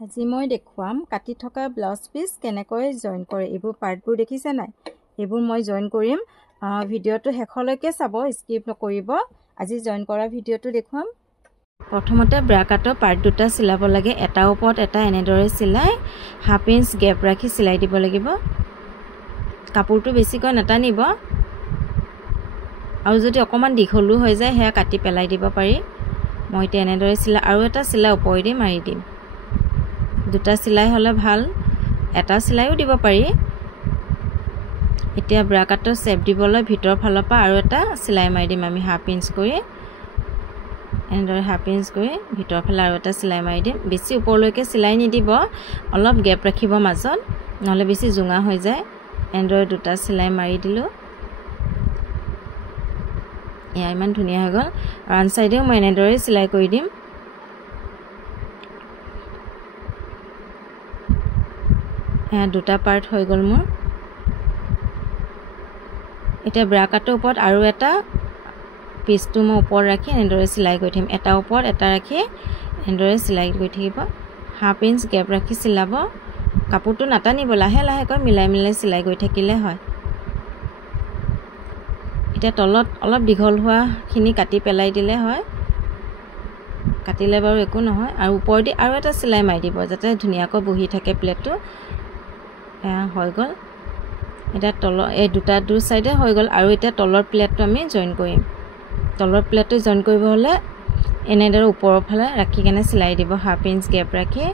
আজি মই দেখুৱাম কাটি থকা ব্লাউজ পিস কেনেকৈ জয়েন কৰে। এইবোৰ পাৰ্টবোৰ দেখিছে নাই, এইবোৰ মই জয়েন কৰিম। ভিডিঅ'টো শেষলৈকে চাব, স্কিপ নকৰিব। আজি জয়েন কৰা ভিডিঅ'টো দেখুৱাম। প্ৰথমতে ব্ৰা কাটৰ পাৰ্ট দুটা চিলাব লাগে। এটা ওপৰত এটা এনেদৰে চিলাই 1/2 ইঞ্চ গেপ ৰাখি চিলাই দিব লাগিব। কাপোৰটো বেছিকৈ নাটানিব, আৰু যদি অকমান দীঘলো হৈ যায় সেয়া কাটি পেলাই দিব পাৰি। মই এতিয়া এনেদৰে চিলাই আৰু এটা চিলাই ওপৰেদি মাৰি দিম। দুটা চিলাই হলে ভাল, এটা চিলাইও দিব পাৰি। এতিয়া ব্ৰা কাটৰ শেপ দিবলৈ ভিতৰ ফালৰ পৰা আৰু এটা চিলাই মাৰি দিম আমি 1/2 ইঞ্চ কৰি। এনেদৰে 1/2 ইঞ্চ কৰি ভিতৰ ফালে আৰু এটা চিলাই মাৰি দিম। বেছি ওপৰলৈকে চিলাই নিদিব, অলপ গেপ ৰাখিব মাজত, নহলে বেছি জোঙা হৈ যায়। এনেদৰে দুটা চিলাই মাৰি দিলোঁ। এয়া ইমান ধুনীয়া হৈ গ'ল। আৰু আন চাইডেও মই এনেদৰে চিলাই কৰি দিম। এয়া দুটা পাৰ্ট হৈ গ'ল মোৰ। এতিয়া ব্ৰা কাটৰ ওপৰত আৰু এটা পিচটো মই ওপৰত ৰাখি এনেদৰে চিলাই কৰি থাকিম। এটা ওপৰত এটা ৰাখি এনেদৰে চিলাই কৰি থাকিব। 1/2 ইঞ্চ গেপ ৰাখি চিলাব। কাপোৰটো নাটানিব, লাহে লাহেকৈ মিলাই মিলাই চিলাই কৰি থাকিলে হয়। এতিয়া তলত অলপ দীঘল হোৱাখিনি কাটি পেলাই দিলে হয়, কাটিলে বাৰু একো নহয়। আৰু ওপৰেদি আৰু এটা চিলাই মাৰি দিব যাতে ধুনীয়াকৈ বহি থাকে প্লেটটো। এয়া হৈ গ'ল। এতিয়া তলৰ এই দুটা চাইডে হৈ গ'ল। আৰু এতিয়া তলৰ প্লেটটো আমি জইন কৰিম। তলৰ প্লেটটো জইন কৰিব হ'লে এনেদৰে ওপৰৰ ফালে ৰাখি কেনে চিলাই দিব 1/2 ইঞ্চ গেপ ৰাখি।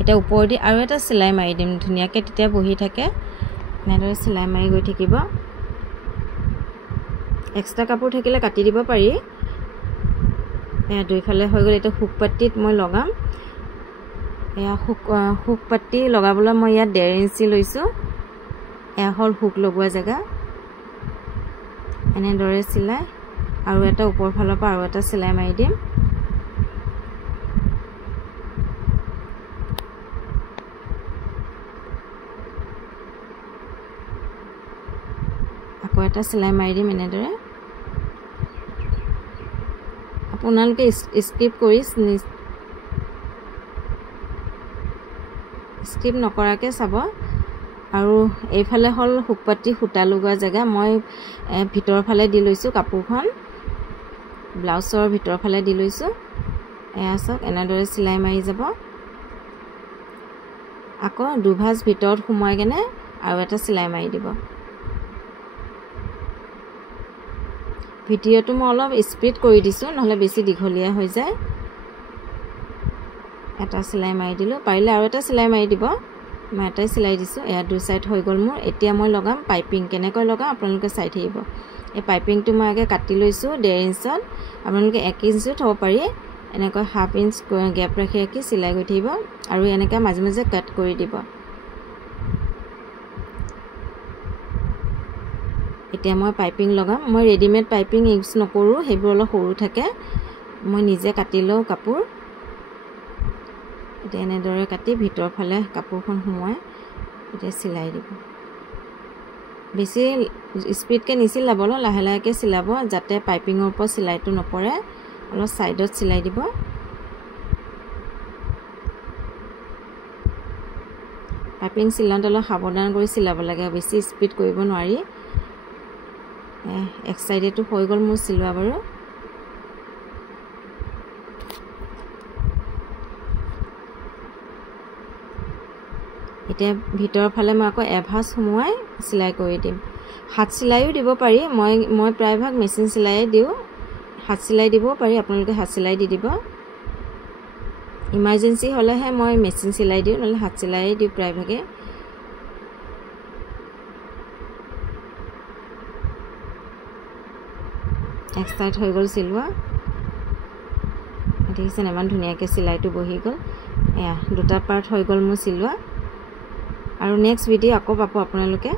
এতিয়া ওপৰেদি আৰু এটা চিলাই মাৰি দিম ধুনীয়াকৈ, তেতিয়া বহি থাকে। এনেদৰে চিলাই মাৰি গৈ থাকিব। এক্সট্ৰা কাপোৰ থাকিলে কাটি দিব পাৰি। এয়া দুইফালে হৈ গ'ল। এতিয়া হুক পাট্টিত মই লগাম। এয়া হুক পাট্টি লগাবলৈ মই ইয়াত 1.5 ইঞ্চি লৈছোঁ। এয়া হ'ল হুক লগোৱা জেগা। এনেদৰে চিলাই আৰু এটা ওপৰ ফালৰ পৰা আৰু এটা চিলাই মাৰি দিম। আকৌ এটা চিলাই মাৰি দিম এনেদৰে। আপোনালোকে স্কিপ নকৰাকৈ চাব। আৰু এইফালে হ'ল হুক পাট্টি সূতা লগোৱা জেগা। মই ভিতৰৰ ফালে দি লৈছোঁ কাপোৰখন, ব্লাউজৰ ভিতৰৰ ফালে দি লৈছোঁ। এয়া চাওক, এনেদৰে চিলাই মাৰি যাব। আকৌ দুভাজ ভিতৰত সোমোৱাই কেনে আৰু এটা চিলাই মাৰি দিব। ভিডিঅ'টো মই অলপ স্পীড কৰি দিছোঁ, নহ'লে বেছি দীঘলীয়া হৈ যায়। এটা চিলাই মাৰি দিলোঁ। পাৰিলে আৰু এটা চিলাই মাৰি দিব। মই এটাই চিলাই দিছোঁ। এয়া দুই চাইড হৈ গ'ল মোৰ। এতিয়া মই লগাম পাইপিং। কেনেকৈ লগাম আপোনালোকে চাই থাকিব। এই পাইপিংটো মই আগে কাটি লৈছোঁ 1.5 ইঞ্চত। আপোনালোকে 1 ইঞ্চো থ'ব পাৰি। এনেকৈ 1/2 ইঞ্চ গেপ ৰাখি ৰাখি চিলাই কৰি থাকিব আৰু এনেকৈ মাজে মাজে কাট কৰি দিব। এতিয়া মই পাইপিং লগাম। মই ৰেডিমেড পাইপিং ইউজ নকৰোঁ, সেইবোৰ অলপ সৰু থাকে। মই নিজে কাটি লওঁ কাপোৰ। এতিয়া এনেদৰে কাটি ভিতৰৰ ফালে কাপোৰখন সোমোৱাই এতিয়া চিলাই দিব। বেছি স্পীডকৈ নিচিলাব, লাহে লাহেকৈ চিলাব যাতে পাইপিঙৰ ওপৰত চিলাইটো নপৰে। অলপ ছাইডত চিলাই দিব। পাইপিং চিলাওঁতে অলপ সাৱধান কৰি চিলাব লাগে, বেছি স্পীড কৰিব নোৱাৰি। এক চাইডেটো হৈ গ'ল মোৰ চিলোৱা বাৰু। এতিয়া ভিতৰৰ ফালে মই আকৌ এভাজ সোমোৱাই চিলাই কৰি দিম। হাত চিলাইও দিব পাৰি। মই প্ৰায়ভাগ মেচিন চিলাইয়ে দিওঁ। হাত চিলাই দিবও পাৰি, আপোনালোকে হাত চিলাই দি দিব। ইমাৰ্জেঞ্চি হ'লেহে মই মেচিন চিলাই দিওঁ, নহ'লে হাত চিলাইয়ে দিওঁ প্ৰায়ভাগে। এক চাইড হৈ গ'ল চিলোৱা। দেখিছেনে ইমান ধুনীয়াকৈ চিলাইটো বহি গ'ল। এয়া দুটা পাৰ্ট হৈ গ'ল মোৰ চিলোৱা। আৰু নেক্সট ভিডিঅ' আকৌ পাব আপোনালোকে।